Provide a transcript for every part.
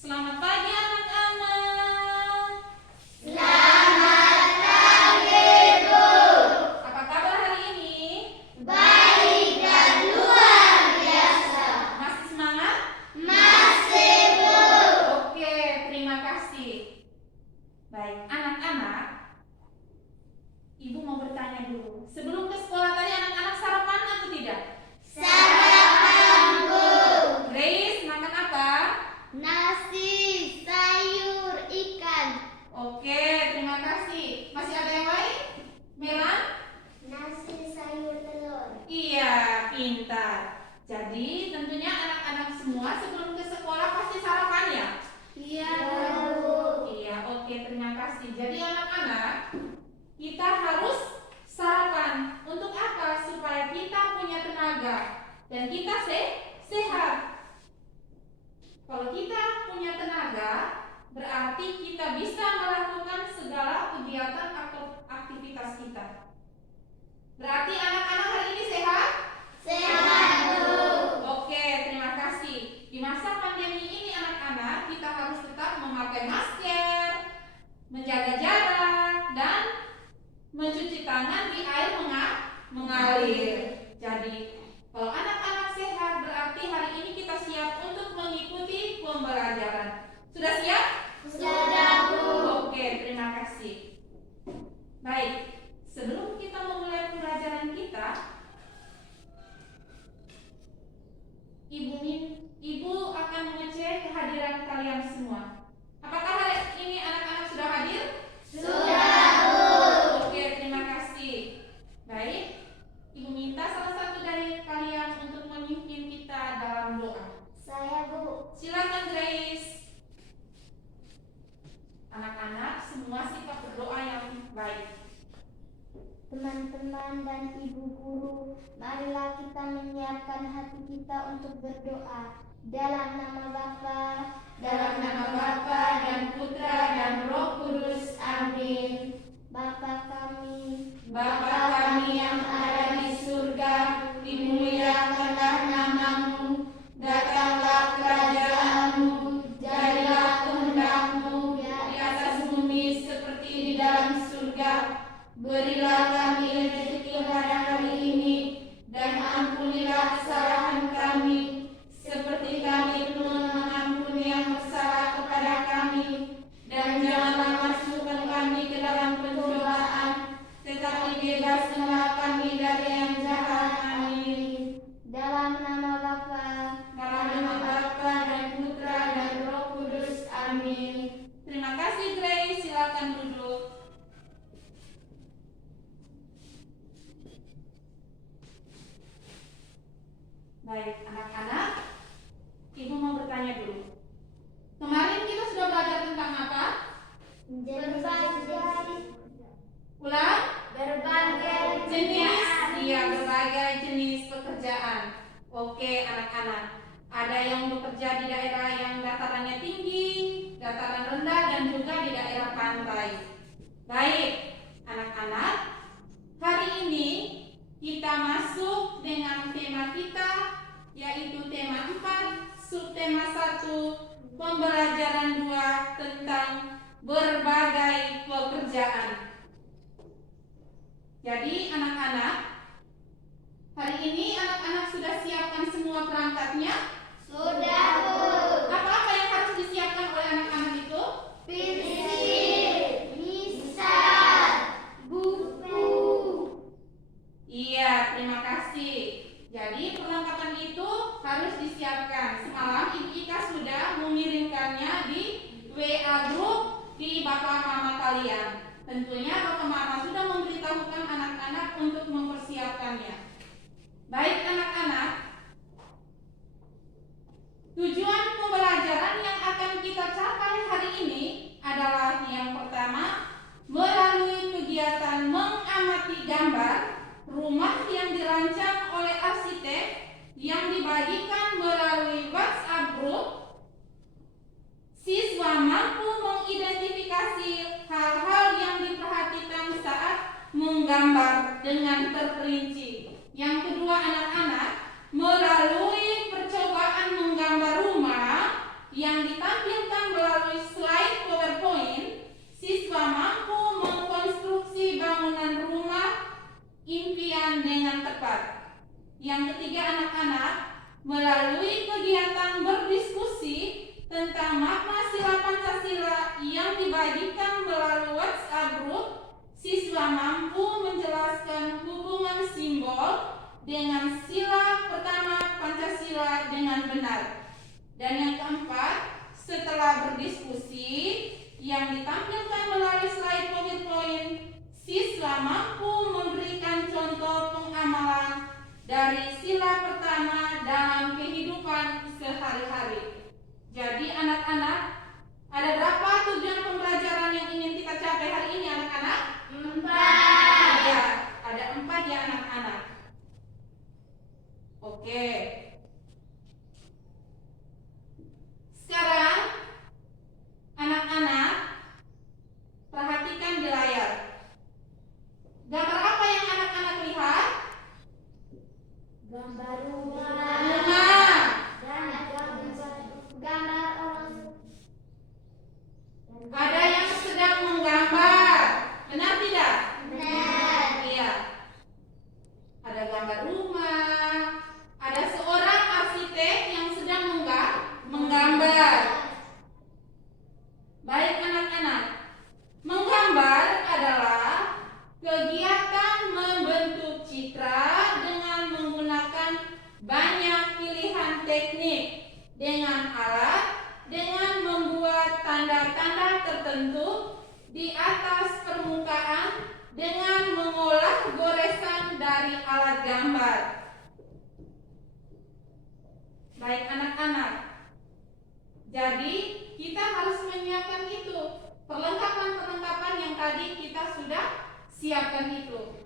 Selamat pagi anak-anak. Selamat pagi, Bu. Apa kabar hari ini? Baik dan luar biasa. Masih semangat? Masih, Bu. Oke, terima kasih. Baik, anak-anak. Ibu mau bertanya dulu. Sebelum ke sekolah tadi anak-anak sarapan atau tidak? Sarapan, Bu. Grace, makan apa? Nasi, sayur, ikan. Oke, terima kasih. Masih ada yang lain? Melan? Nasi, sayur, telur. Iya, pintar. Jadi tentunya anak-anak semua sebelum ke sekolah pasti sarapan ya? Iya, Bu. Iya, oke, terima kasih. Jadi anak-anak, kita harus sarapan. Untuk apa? Supaya kita punya tenaga dan kita sehat. Kalau kita punya tenaga, berarti kita bisa melakukan segala kegiatan atau aktivitas kita. Berarti anak-anak hari ini sehat? Sehat, Bu. Oke, terima kasih. Di masa pandemi ini anak-anak, kita harus tetap memakai masker, menjaga jarak, dan mencuci tangan di air mengalir. Jadi, kalau anak-anak sehat, berarti hari ini kita siap untuk mengikuti pembelajaran. Sudah siap? Sudah, Bu. Oke, terima kasih. Baik, sebelum kita memulai pembelajaran kita, Ibu akan mengecek kehadiran kalian semua. Apakah hari ini anak-anak sudah hadir? Sudah, Bu. Oke, terima kasih. Baik, Ibu minta salah satu dari kalian untuk memimpin kita dalam doa. Saya, Bu. Silakan Grace. Anak-anak semua sikap berdoa yang baik. Teman-teman dan ibu guru, marilah kita menyiapkan hati kita untuk berdoa. Dalam nama Bapa, Dalam nama Bapa dan Putra dan Roh Kudus. Amin. Bapa kami, Bapa kami yang ada di surga, dimuliakanlah namamu, datanglah kerajaanmu, jadilah kehendak-Mu di atas bumi seperti di dalam surga. Berilah kami rezeki hari ini, dan ampunilah kesalahan kami, seperti kami pun mengampuni yang bersalah kepada kami. Dan janganlah masukkan kami ke dalam pencobaan, tetapi bebaskanlah kami dari yang jahat. Amin. dalam nama Bapa, Dalam nama Bapa dan Putra dan Roh Kudus. Amin. Terima kasih Grace, silakan duduk. Baik, anak-anak, Ibu mau bertanya dulu. Kemarin kita sudah belajar tentang apa? Ulang? berbagai Jenis, iya, berbagai jenis pekerjaan. Oke, anak-anak. Ada yang bekerja di daerah yang datarannya tinggi, dataran rendah, dan juga di daerah pantai. Baik, anak-anak. Hari ini kita masuk dengan tema kita, yaitu tema 4, subtema 1, pembelajaran 2 tentang berbagai pekerjaan. Jadi anak-anak, hari ini anak-anak sudah siapkan semua perangkatnya? Sudah, Bu. Apa-apa yang harus disiapkan oleh anak-anak itu? Pensil, misal, buku. Iya, terima kasih. Jadi perlengkapan itu harus disiapkan. Semalam Ibu Ika sudah mengirimkannya di WA group di Bapak Mama kalian. Tentunya Bapak Mama sudah memberitahukan anak-anak untuk mempersiapkannya. Baik anak-anak, tujuan pembelajaran yang akan kita capai hari ini adalah yang pertama, melalui kegiatan mengamati gambar rumah yang dirancang oleh arsitek yang dibagikan melalui WhatsApp group. Siswa mampu mengidentifikasi hal-hal yang diperhatikan saat menggambar dengan terperinci. Yang kedua anak-anak, melalui percobaan menggambar rumah yang ditampilkan melalui slide PowerPoint, siswa mampu mengkonstruksi bangunan rumah impian dengan tepat. Yang ketiga anak-anak, melalui kegiatan berdiskusi tentang makna sila Pancasila yang dibagikan melalui WhatsApp group, siswa mampu menjelaskan hubungan simbol dengan sila pertama Pancasila dengan benar. Dan yang keempat, setelah berdiskusi yang ditampilkan melalui slide PowerPoint, siswa mampu memberikan contoh pengamalan dari sila pertama dalam kehidupan sehari-hari. Jadi anak-anak, ada berapa tujuan pembelajaran yang ingin kita capai hari ini anak-anak? 4. Ya, ada 4 ya anak-anak. Oke. Sekarang anak-anak perhatikan di layar. Gambar apa yang anak-anak lihat? Gambar rumah. Rumah. Gambar orang. Ada yang sedang menggambar. Benar tidak? Benar. Iya. Ada gambar rumah. Ada seorang arsitek yang sedang menggambar. Baik anak-anak, menggambar adalah kegiatan membentuk citra dengan menggunakan banyak pilihan teknik dengan alat, dengan membuat tanda-tanda tertentu di atas permukaan, dengan mengolah goresan dari alat gambar. Baik anak-anak, jadi kita harus menyiapkan itu, perlengkapan-perlengkapan yang tadi kita sudah siapkan itu.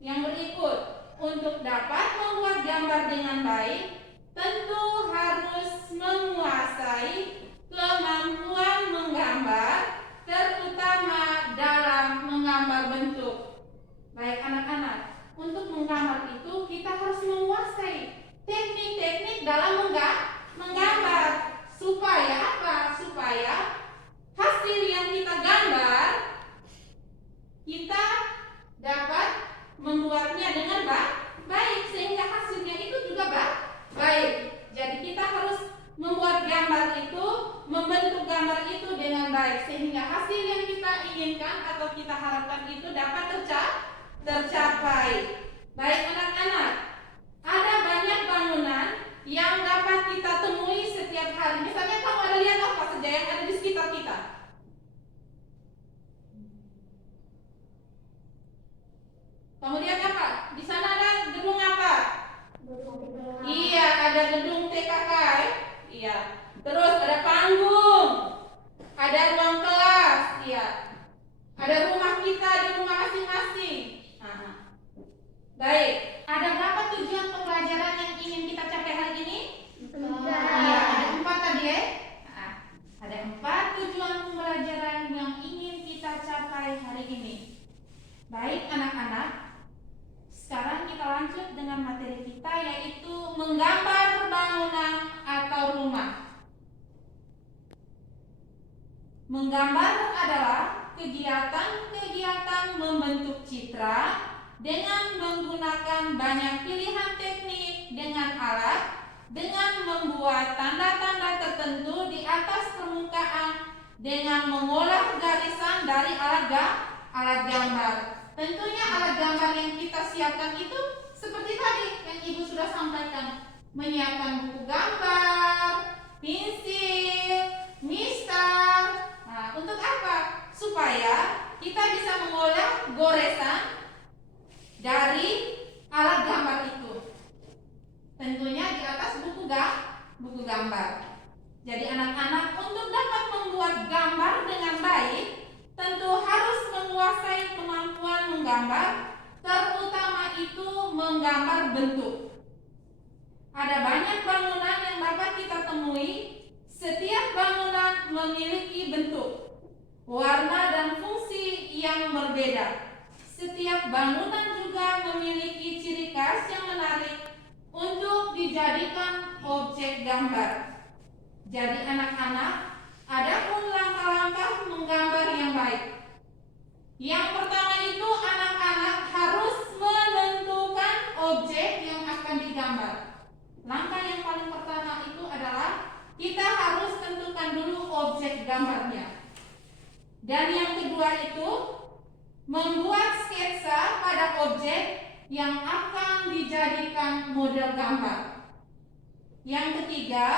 Yang berikut, untuk dapat membuat gambar dengan baik, tentu harus menguasai kemampuan menggambar, terutama dalam menggambar bentuk. Baik anak-anak, untuk menggambar itu kita harus menguasai teknik-teknik dalam menggambar. Supaya apa? Supaya hasil yang kita gambar, kita dapat membuatnya dengan baik, sehingga hasilnya itu juga baik. Jadi kita harus membuat gambar itu, membentuk gambar itu dengan baik, sehingga hasil yang kita inginkan atau kita harapkan itu dapat tercapai. Baik anak-anak, ada banyak bangunan yang dapat kita temui setiap hari. Misalnya kamu ada lihat apa saja yang ada di sekitar kita? Kamu lihat apa? Di sana ada gedung apa? Iya, ada gedung TKK. Iya. Terus ada panggung, ada ruang kelas. Iya. Ada rumah kita di rumah masing-masing. Baik. Ada berapa tujuan pembelajaran yang ingin kita capai hari ini? Iya, ada 4 tadi ya. Ada 4 tujuan pembelajaran yang ingin kita capai hari ini. Baik anak-anak, sekarang kita lanjut dengan materi kita, yaitu menggambar bangunan atau rumah. Menggambar adalah kegiatan-kegiatan membentuk citra dengan menggunakan banyak pilihan teknik dengan alat, dengan membuat tanda-tanda tertentu di atas permukaan, dengan mengolah garisan dari alat gambar. Tentunya alat gambar yang kita siapkan itu seperti tadi yang Ibu sudah sampaikan, menyiapkan buku gambar, pensil, mistar. Untuk apa? Supaya kita bisa mengolah goresan dari alat gambar itu. Tentunya di atas buku gambar. Jadi anak-anak untuk dapat membuat gambar dengan baik tentu harus menguasai kemampuan menggambar, terutama itu menggambar bentuk. Ada banyak bangunan yang dapat kita temui. Setiap bangunan memiliki bentuk, warna dan fungsi yang berbeda. Setiap bangunan juga memiliki ciri khas yang menarik untuk dijadikan objek gambar. Jadi anak-anak, ada pun langkah-langkah menggambar yang baik. Yang pertama itu anak-anak harus menentukan objek yang akan digambar. Langkah yang paling pertama itu adalah kita harus tentukan dulu objek gambarnya. Dan yang kedua itu membuat sketsa pada objek yang akan dijadikan model gambar. Yang ketiga,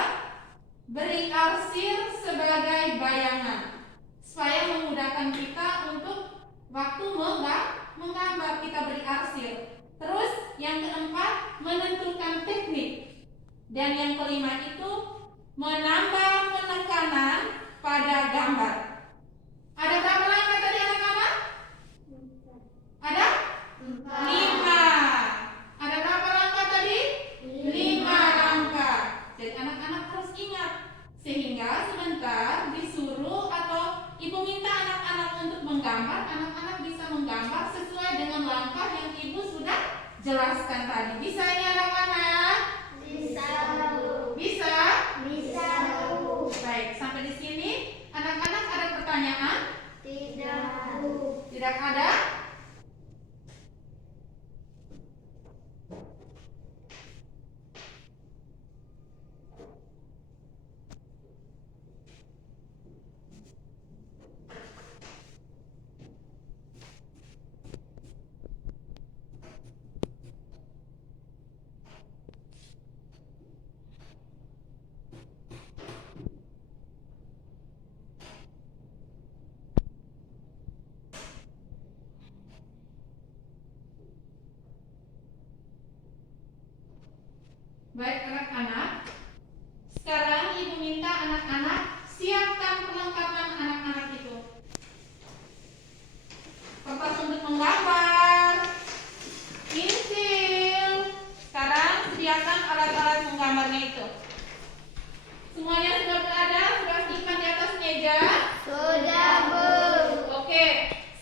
beri arsir sebagai bayangan supaya memudahkan kita untuk waktu menggambar, kita beri arsir. Terus yang keempat, menentukan teknik. Dan yang kelima itu menambah penekanan pada gambar. Ada berapa langkah tadi anak-anak? Ada? 5. Ada berapa langkah tadi? 5 langkah. Jadi anak-anak harus ingat, sehingga sebentar disuruh atau ibu minta anak-anak untuk menggambar, anak-anak bisa menggambar sesuai dengan langkah yang ibu sudah jelaskan tadi. Bisa ya anak-anak? Bisa. Bisa? Bisa. Baik, sampai di sini anak-anak ada pertanyaan? Tidak. Tidak ada? Baik anak-anak, sekarang ibu minta anak-anak siapkan perlengkapan anak-anak itu. Kertas untuk menggambar, pensil. Sekarang sediakan alat-alat menggambarnya itu. Semuanya sudah berada, sudah disimpan di atas meja? Sudah, Bu. Oke,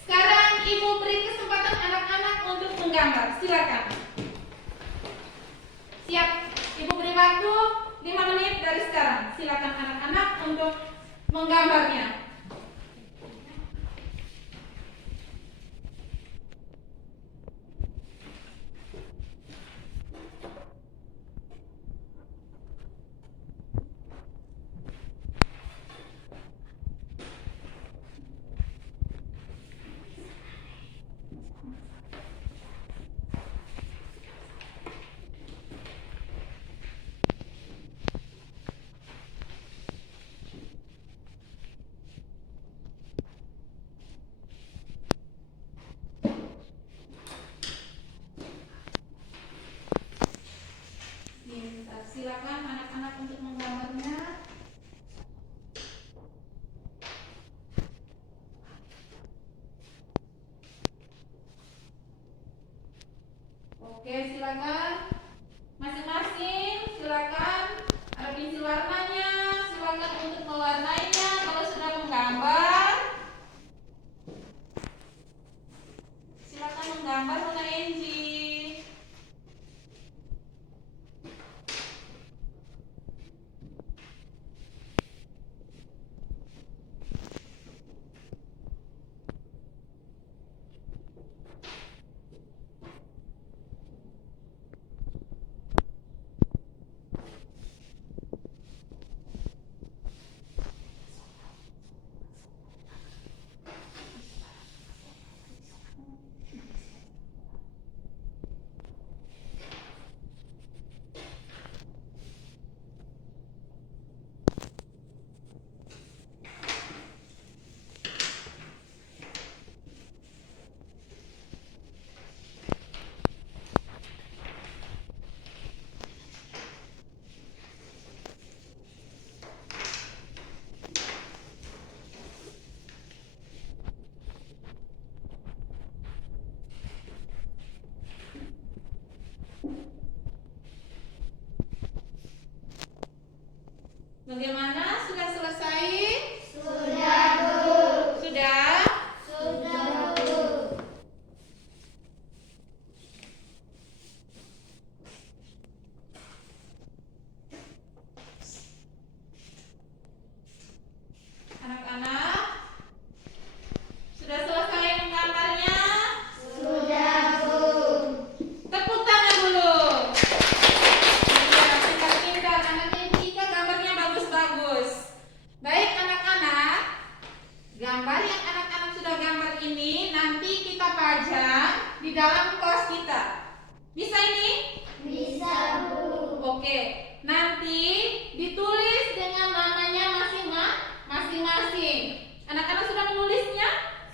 sekarang ibu beri kesempatan anak-anak untuk menggambar. Silakan. Siap. Ibu beri waktu 5 menit dari sekarang. Silakan anak-anak untuk menggambarnya. Silakan anak-anak untuk menggambarnya. Oke, silakan masing-masing. Silakan ada pensil warnanya. Silakan untuk mewarnainya kalau sudah menggambar. Silakan menggambar warna Enji. Bagaimana? Sudah selesai? Sudah, Bu. Sudah? Sudah, Bu. Anak-anak, sudah selesai menggambarnya? Sudah, Bu. Tepuk tangan dulu. Iya, pintar-pintar. Anaknya Ika gambarnya bagus-bagus. Baik anak-anak, gambar yang anak-anak sudah gambar ini nanti kita pajang di dalam kelas kita. Bisa ini? Bisa, Bu. Oke, nanti ditulis dengan namanya masing-masing. Anak-anak sudah menulisnya?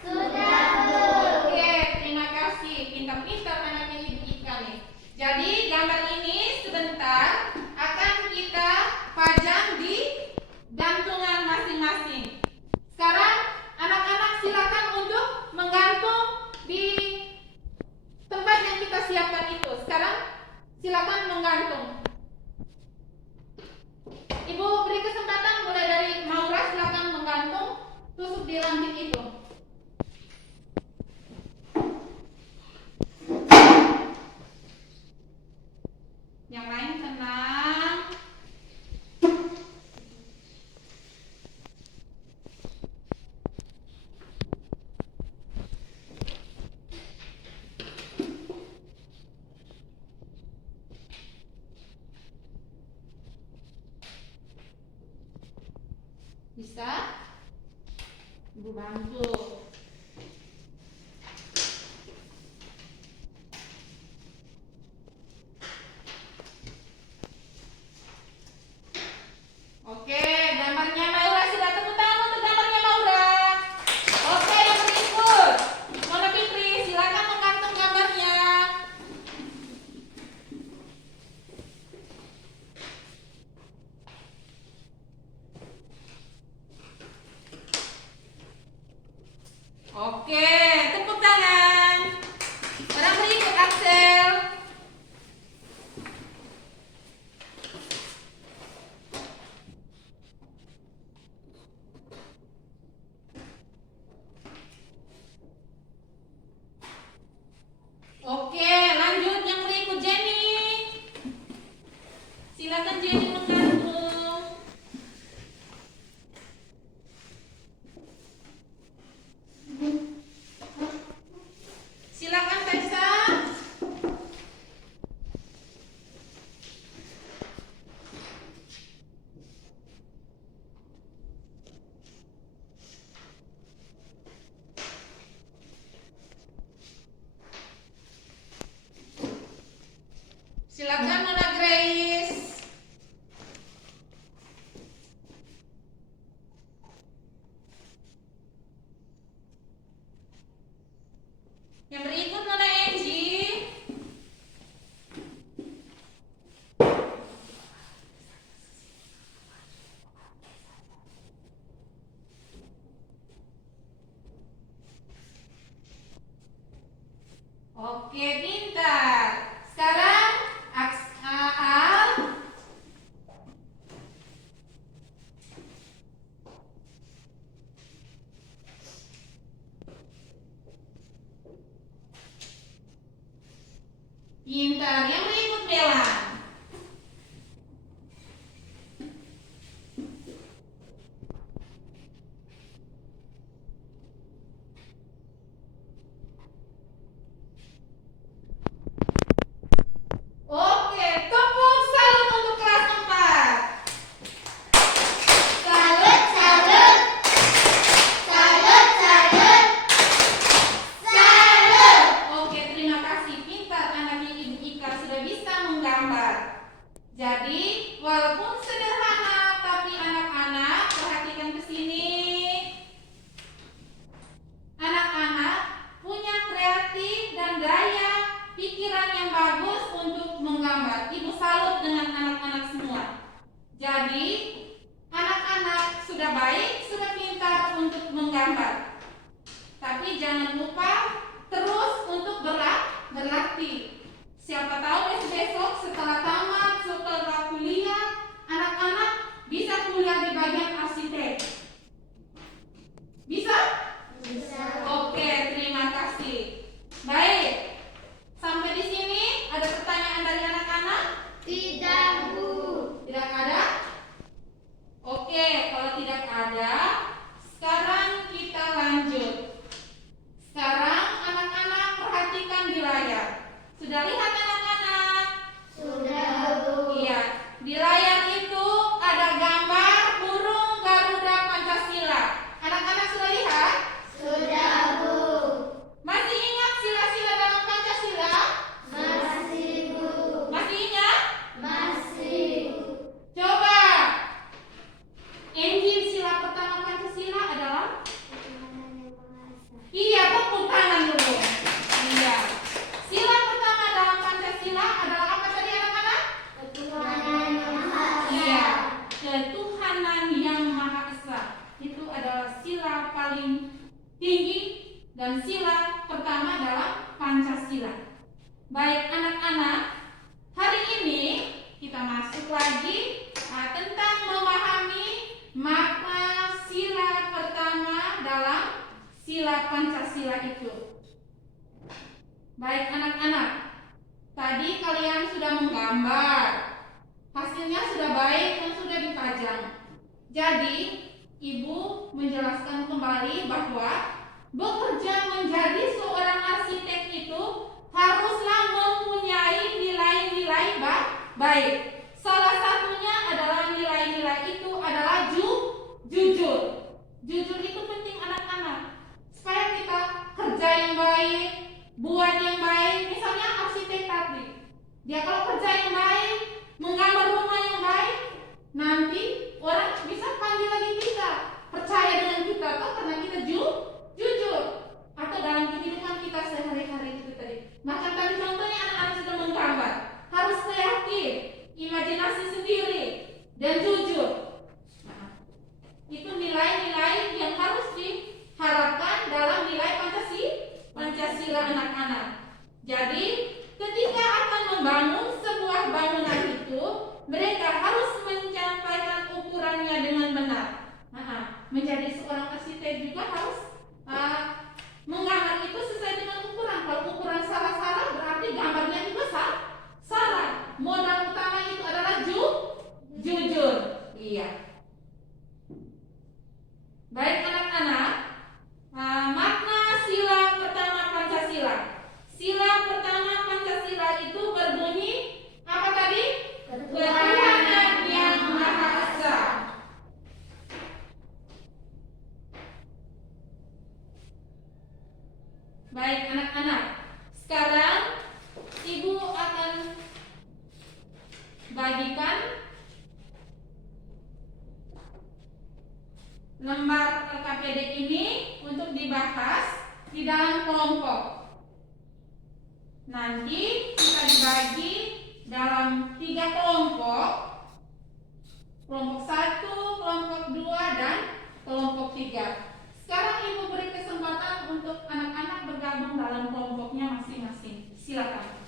Sudah, Bu. Oke, terima kasih. Pintar-pintar anaknya Ibu Ika nih. Jadi gambar ini sebentar akan kita pajang di gantungan masing-masing. Sekarang anak-anak silakan untuk menggantung di tempat yang kita siapkan itu. Sekarang silakan menggantung. Ibu beri kesempatan mulai dari Maura, silakan menggantung, tusuk di langit itu. Yang lain tenang. Bisa? Ibu bantu. Oke, gambarnya Maura, sudah tepuk tangan untuk gambarnya Maura. Oke, yang berikut Mona Fitri, silakan menggantung gambarnya. Oke, tepuk tangan. Orang berikut Axel. Oke, lanjut yang berikut Jenny. Silakan Jenny menggantung. Silakan Tessa. Silakan Nona Grace. Yang berikut Nona Angie. Oke, pintar. Sekarang Al. Pintar. Yang berikut Bella. Oke, tepuk salut untuk kelas 4. Salut, salut. Salut, salut. Salut. Oke, terima kasih. Pintar anaknya Ibu Ika sudah bisa menggambar. Jadi, walaupun sederhana, tapi anak-anak perhatikan ke sini. Anak-anak punya kreatif dan daya pikiran yang bagus untuk menggambar. Ibu salut dengan anak-anak semua. Jadi, anak-anak sudah baik, sudah pintar untuk menggambar. Tapi jangan lupa terus untuk berlatih. Siapa tahu besok setelah tamat, setelah kuliah, anak-anak bisa kuliah dan sila pertama dalam Pancasila. Baik anak-anak, hari ini kita masuk lagi tentang memahami makna sila pertama dalam sila Pancasila itu. Baik anak-anak, tadi kalian sudah menggambar, hasilnya sudah baik dan sudah dipajang. Jadi Ibu menjelaskan kembali bahwa bekerja menjadi seorang arsitek itu haruslah mempunyai nilai-nilai baik. Salah satunya adalah nilai-nilai itu adalah jujur. Jujur itu penting anak-anak, supaya kita kerja yang baik, buat yang baik. Misalnya arsitek tadi, dia kalau kerja yang baik, menggambar rumah yang baik, nanti orang bisa panggil lagi kita, percaya dengan kita, atau karena kita jujur, atau dalam kehidupan kita sehari-hari itu tadi. Maka tadi contohnya anak-anak sudah menggambar, harus kreatif, imajinasi sendiri, dan jujur. Itu nilai-nilai yang harus diharapkan dalam nilai Pancasila anak-anak. Jadi ketika akan membangun sebuah bangunan itu, mereka harus menyampaikan ukurannya dengan benar. Menjadi seorang arsitek juga harus menggambar itu sesuai dengan ukuran. Kalau ukuran salah-salah berarti gambarnya juga salah. Modal utama itu adalah jujur. Iya. Baik anak-anak, makna sila pertama Pancasila. Sila pertama Pancasila itu berbunyi apa tadi? Ketuhanan yang Maha Esa. Baik anak-anak, sekarang Ibu akan bagikan lembar LKPD ini untuk dibahas di dalam kelompok. Nanti kita dibagi dalam 3 kelompok. Kelompok 1, kelompok 2, dan kelompok 3. Sekarang Ibu beri kesempatan untuk anak-anak bergabung dalam kelompoknya masing-masing. Silakan.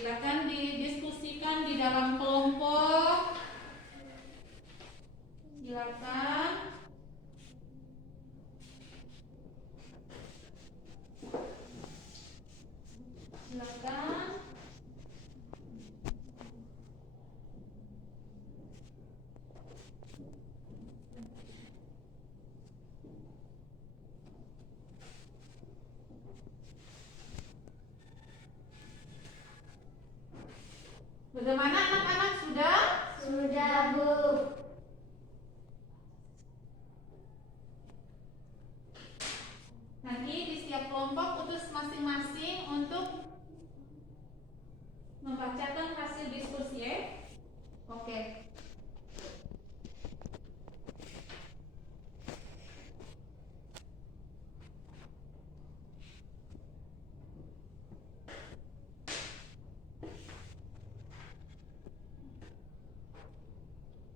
Silakan didiskusikan di dalam kelompok. Silakan. Silakan.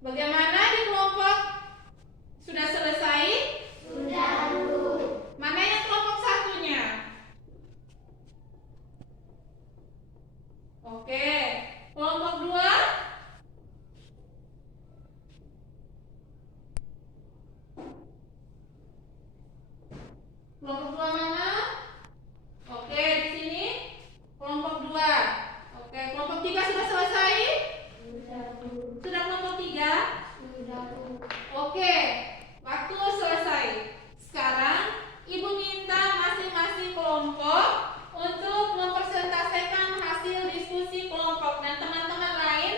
Bagaimana di kelompok? Sudah selesai? Sudah, Bu. Mana yang kelompok satunya? Oke. Kelompok dua? Kelompok dua mana? Oke, di sini kelompok dua. Oke, kelompok tiga sudah selesai? Sudah, Bu. Sudah kelompok tiga? Sudah, Bu. Oke, waktu selesai. Sekarang Ibu minta masing-masing kelompok untuk mempresentasikan hasil diskusi kelompok dan teman-teman lain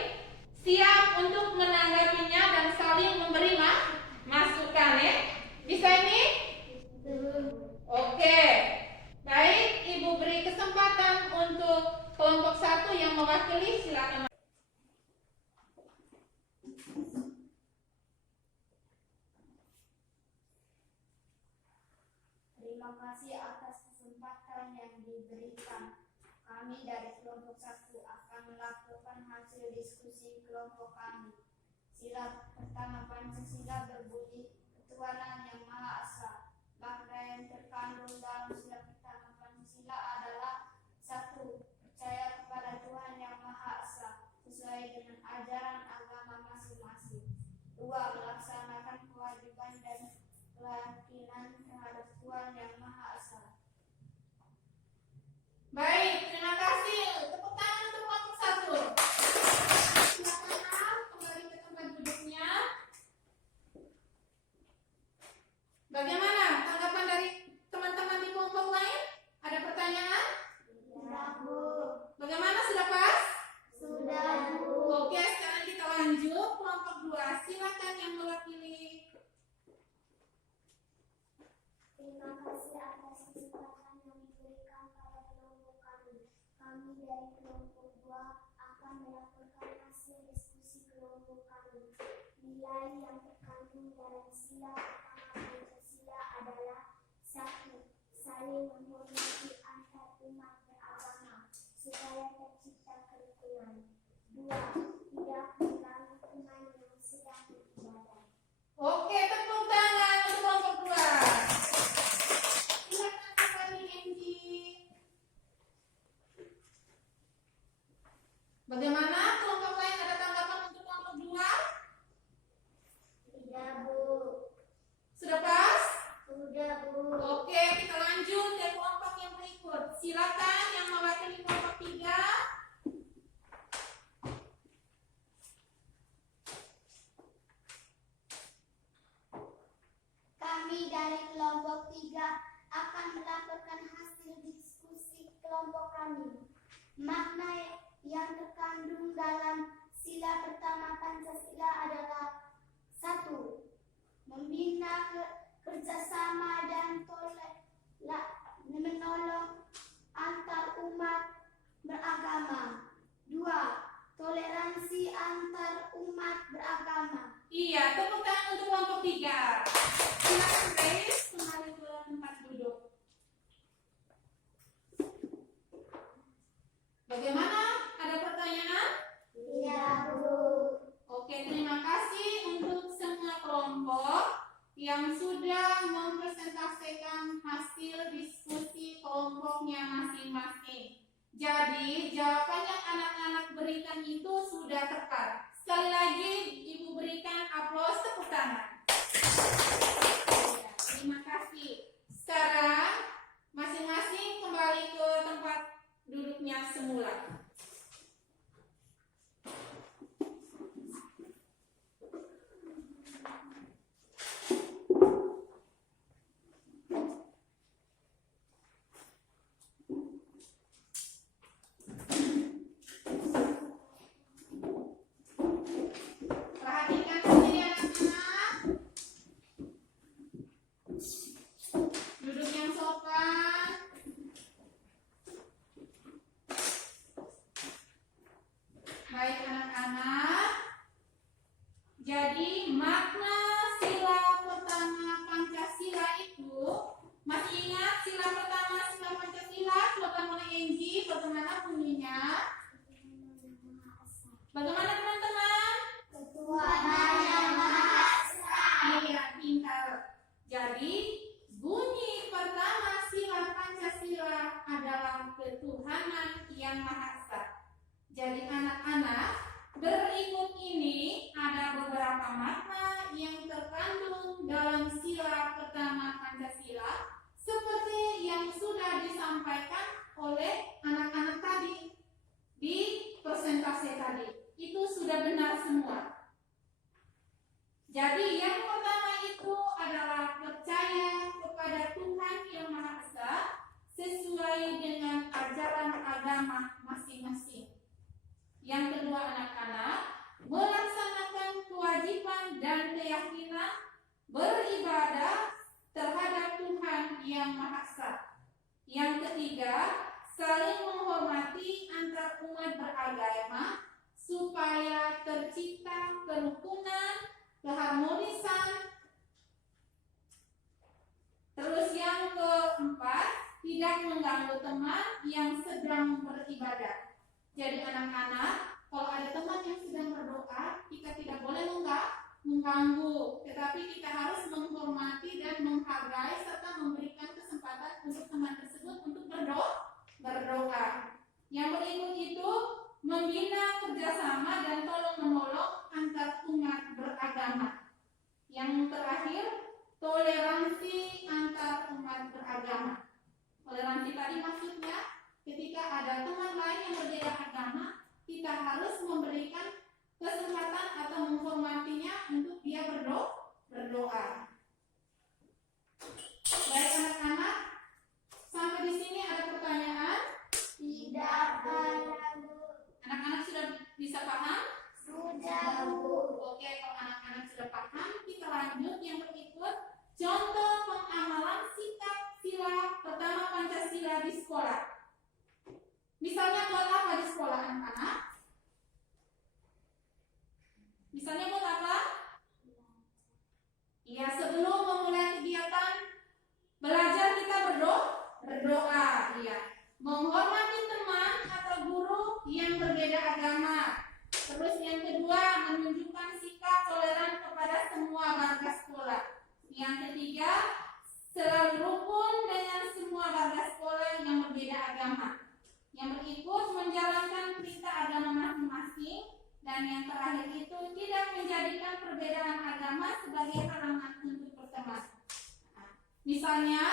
siap untuk menanggapinya dan saling memberi masukan ya. Bisa ini? Oke. Baik, Ibu beri kesempatan untuk kelompok satu yang mewakili, silakan. Terima kasih atas kesempatan yang diberikan. Kami dari kelompok 1 akan melakukan hasil diskusi kelompok kami. Sila pertama Pancasila berbunyi ketuhanan yang Maha Esa. Makna yang terkandung dalam sila pertama Pancasila adalah 1. Percaya kepada Tuhan yang Maha Esa sesuai dengan ajaran agama masing-masing. 2. Melaksanakan kewajiban dan keyakinan terhadap Tuhan yang Maha Esa. Baik, terima kasih. Tepuk tangan untuk kelompok satu. Silakan kembali ke tempat duduknya. Bagaimana tanggapan dari teman-teman di kelompok lain? Ada pertanyaan? Sudah, Bu. Bagaimana, sudah pas? Sudah, Bu. Oke, sekarang kita lanjut. Kelompok 2, silakan yang mewakili. Terima kasih atas kesempatan yang diberikan pada kelompok kami. Kami dari kelompok 2 akan melakukan hasil diskusi kelompok kami. Nilai yang terkandung dalam sila pertama Pancasila adalah 1. Saling menghormati antar umat beragama supaya tercipta kerukunan. 2. Tidak mengganggu teman yang sedang beribadah. Oke, tepuk tangan untuk kelompok 2. Silakan kembali, Angie. Bagaimana kelompok lain, ada tanggapan untuk kelompok 2? Tidak, Bu. Sudah pas? Sudah, Bu. Oke, kita lanjut ke kelompok yang berikut. Silakan yang mewakili kelompok 3. Kami dari kelompok 3 akan melaporkan hasil diskusi kelompok kami. Makna yang terkandung dalam sila pertama Pancasila adalah 1. Membina kerjasama dan menolong antar umat beragama. 2. Toleransi antar umat beragama. Iya, tepuk tangan untuk kelompok 3. Silakan Grace, kembali ke tempat duduk. Bagaimana? Ada pertanyaan? Iya, Bu. Oke, terima kasih untuk semua kelompok yang sudah mempresentasikan hasil diskusi kelompoknya masing-masing. Jadi, jawaban yang anak-anak berikan itu sudah tepat. Sekali lagi, Ibu berikan aplaus, tepuk tangan. Ya, terima kasih. Sekarang, masing-masing kembali ke tempat duduknya semula. Perhatikan sendiri anak-anak. Duduk yang sopan. Baik anak-anak. Jadi makna sila pertama Pancasila itu, masih ingat sila pertama sila Pancasila? Coba mulai Angie, bagaimana bunyinya? Bagaimana teman-teman? Ketuhanan Jadi yang pertama itu adalah percaya kepada Tuhan Yang Maha Esa sesuai dengan ajaran agama masing-masing. Yang kedua, anak-anak melaksanakan kewajiban dan keyakinan beribadah terhadap Tuhan Yang Maha Esa. Yang ketiga, saling menghormati antar umat beragama supaya tercipta kerukunan, keharmonisan. Terus yang keempat, tidak mengganggu teman yang sedang beribadah. Jadi anak-anak, kalau ada teman yang sedang berdoa, kita tidak boleh mengganggu, tetapi kita harus menghormati dan menghargai serta memberikan kesempatan untuk teman tersebut untuk berdoa. Yang berikut itu membina kerjasama dan tolong-menolong antar umat beragama. Yang terakhir, toleransi antar umat beragama. Toleransi tadi maksudnya ketika ada teman lain yang berbeda agama, kita harus memberikan kesempatan atau menghormatinya untuk dia berdoa. Baik anak-anak, sampai di sini ada pertanyaan? Tidak ada, Bu. Anak-anak sudah bisa paham? Sudah, Bu. Oke, kalau anak-anak sudah paham, kita lanjut yang berikut. Contoh pengamalan sikap sila pertama Pancasila di sekolah. Misalnya buat apa di sekolah anak-anak? Misalnya buat apa? Ya, sebelum memulai kegiatan belajar kita berdoa. Ya, menghormati teman atau guru yang berbeda agama. Terus yang kedua, menunjukkan sikap toleran kepada semua warga sekolah. Yang ketiga, selalu rukun dengan semua warga sekolah yang berbeda agama. Yang berikut, menjalankan perintah agama masing-masing. Dan yang terakhir itu, tidak menjadikan perbedaan agama sebagai halangan untuk berteman. Nah, misalnya,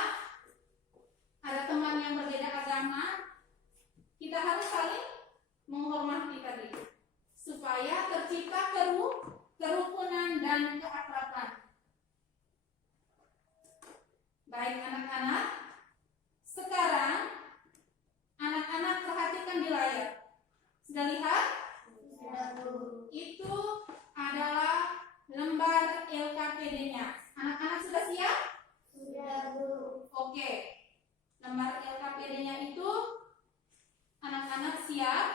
ada teman yang berbeda agama, kita harus saling menghormati tadi, supaya tercipta kerukunan dan keakraban. Baik anak-anak, sekarang anak-anak perhatikan di layar. Sudah lihat? Sudah, Bu. Itu adalah lembar LKPD-nya. Anak-anak sudah siap? Sudah, Bu. Oke. Lembar LKPD-nya itu anak-anak siap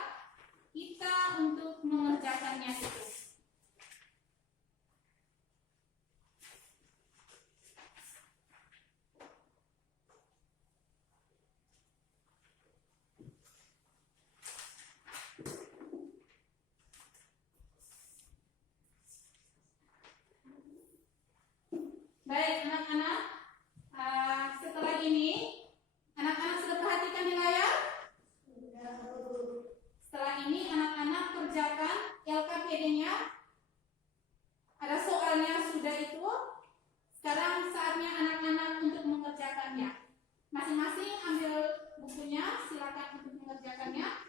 kita untuk mengerjakannya itu. Baik anak-anak, setelah ini anak-anak sudah perhatikan di layar? Sudah, Bu. Setelah ini anak-anak kerjakan LKPD-nya. Ada soalnya sudah itu. Sekarang saatnya anak-anak untuk mengerjakannya. Masing-masing ambil bukunya, silakan untuk mengerjakannya.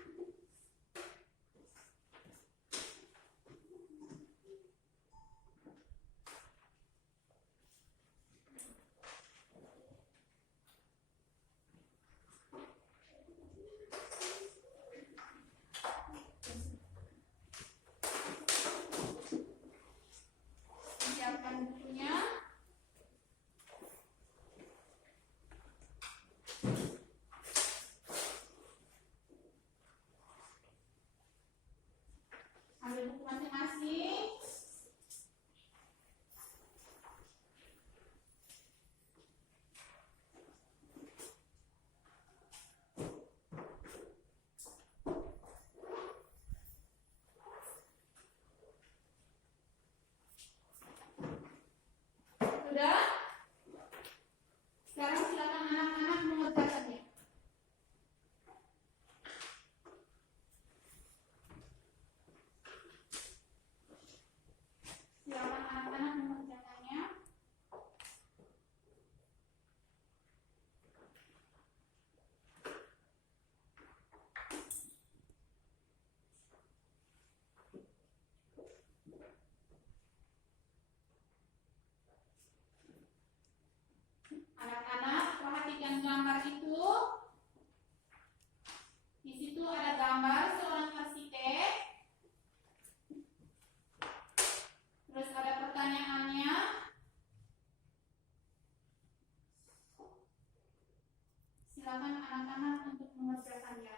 anak-anak untuk mengerjakannya.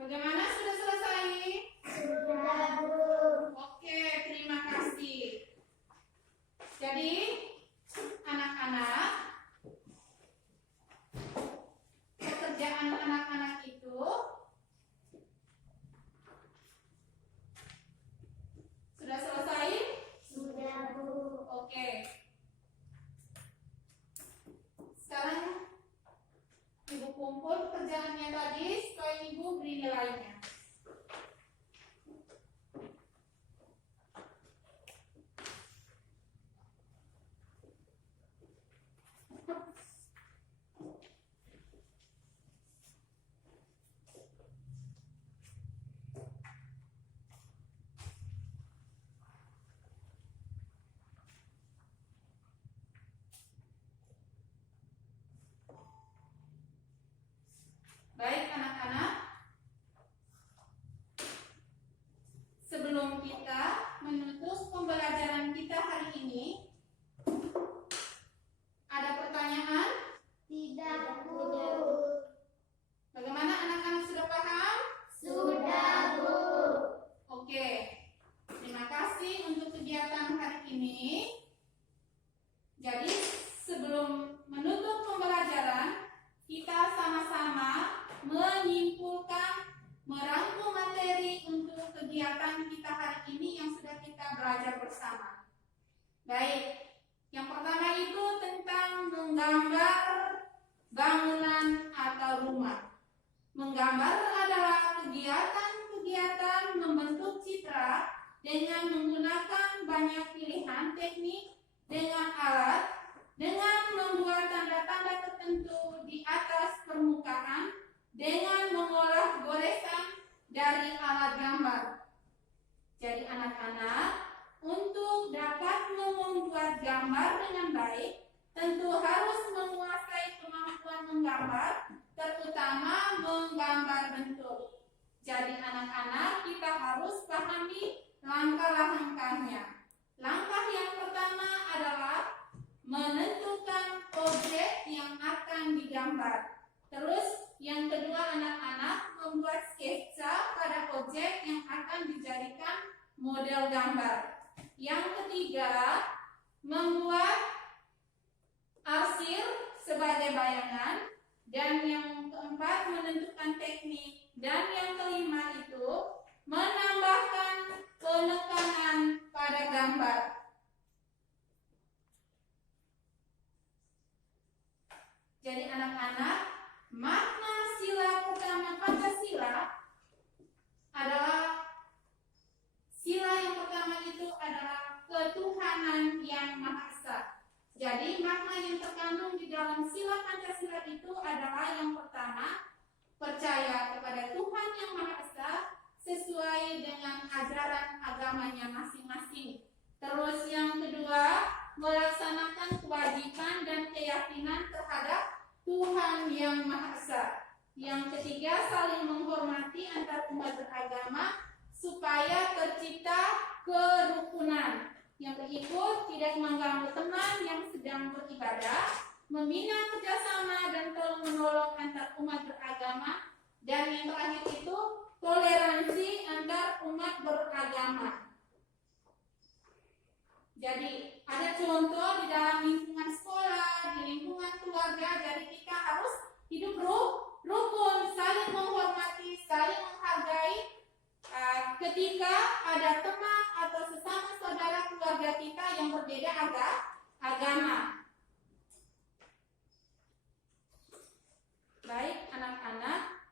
Bagaimana, sudah selesai? Sudah, Bu. Oke, terima kasih. Jadi, anak-anak, pekerjaan anak-anak itu sudah selesai? Sudah, Bu. Oke. Sekarang Ibu kumpul pekerjaannya tadi supaya Ibu beri nilainya. Baik anak-anak, sebelum kita menutup pembelajaran kita hari ini, ada pertanyaan? Tidak, Bu. Bagaimana anak-anak, sudah paham? Sudah, Bu. Oke, terima kasih untuk kegiatan hari ini. Jadi sebelum menutup pembelajaran, kita sama-sama menyimpulkan, merangkum materi untuk kegiatan kita hari ini yang sudah kita belajar bersama. Baik, yang pertama itu tentang menggambar bangunan atau rumah. Menggambar adalah kegiatan-kegiatan membentuk citra dengan menggunakan banyak pilihan teknik dengan alat, dengan membuat tanda-tanda tertentu di atas permukaan, dengan mengolah goresan dari alat gambar. Jadi anak-anak, untuk dapat membuat gambar dengan baik, tentu harus menguasai kemampuan menggambar, terutama menggambar bentuk. Jadi anak-anak, kita harus pahami langkah-langkahnya. Langkah yang pertama adalah menentukan objek yang akan digambar. Terus yang kedua, anak-anak membuat sketsa pada objek yang akan dijadikan model gambar. Yang ketiga, membuat arsir sebagai bayangan. Dan yang keempat, menentukan teknik. Dan yang kelima itu menambahkan penekanan pada gambar. Jadi anak-anak, makna sila pertama Pancasila adalah, sila yang pertama itu adalah ketuhanan yang Maha Esa. Jadi makna yang terkandung di dalam sila Pancasila itu adalah yang pertama, percaya kepada Tuhan yang Maha Esa sesuai dengan ajaran agamanya masing-masing. Terus yang kedua, melaksanakan kewajiban dan keyakinan terhadap Tuhan yang Maha Esa. Yang ketiga, saling menghormati antar umat beragama supaya tercipta kerukunan. Yang berikut, tidak mengganggu teman yang sedang beribadah, membina kerjasama dan tolong menolong antar umat beragama, dan yang terakhir itu toleransi antar umat beragama. Jadi ada contoh di dalam lingkungan sekolah, di lingkungan keluarga. Jadi kita harus hidup rukun, saling menghormati, saling menghargai. Ketika ada teman atau sesama saudara keluarga kita yang berbeda agama. Baik anak-anak,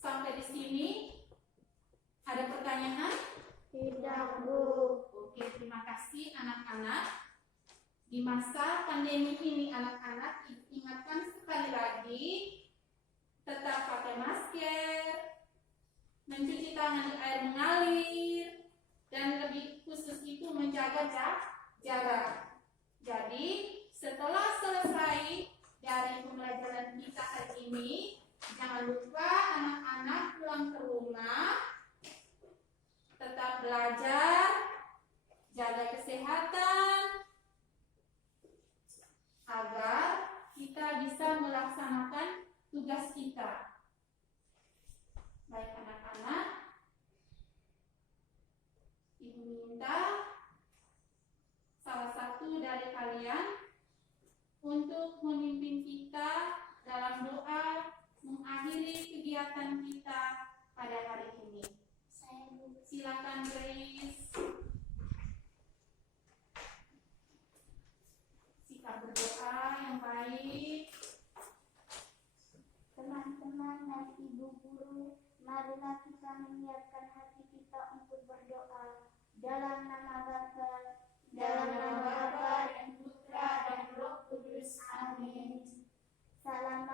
sampai di sini ada pertanyaan? Tidak, Bu. Oke, terima kasih anak-anak. Di masa pandemi ini anak-anak ingatkan sekali lagi, tetap pakai masker, mencuci tangan di air mengalir, dan lebih khusus itu menjaga jarak. Jadi setelah selesai dari pembelajaran kita hari ini, jangan lupa anak-anak pulang ke rumah, tetap belajar, jaga kesehatan, agar kita bisa melaksanakan tugas kita. Baik anak-anak, Ibu minta salah satu dari kalian untuk memimpin kita dalam doa mengakhiri kegiatan kita pada hari ini. Saya, Bu. Silakan Grace. Sikap berdoa yang baik. Teman-teman dan ibu guru, marilah kita menyiapkan hati kita untuk berdoa. Dalam nama Bapa, dan Putra, dan Roh Kudus. Amin. Salam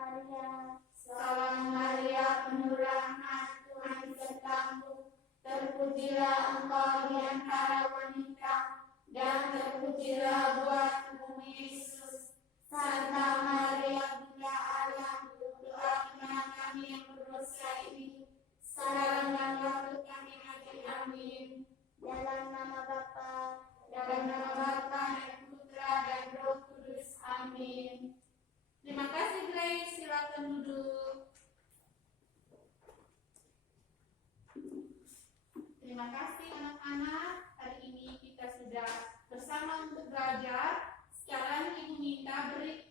Maria, penuh rahmat, Tuhan sertamu. Terpujilah engkau di antara wanita, dan terpujilah buah tubuhmu Yesus. Santa Maria, Bunda Allah, doakanlah kami yang berdosa ini, sekarang dan waktu kami mati. Amin. Dalam nama Bapa, dan Putra, dan Roh Kudus. Amin. Terima kasih Grace, silakan duduk. Terima kasih anak-anak, hari ini kita sudah bersama untuk belajar. Sekarang Ibu minta beri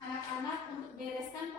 anak-anak untuk bereskan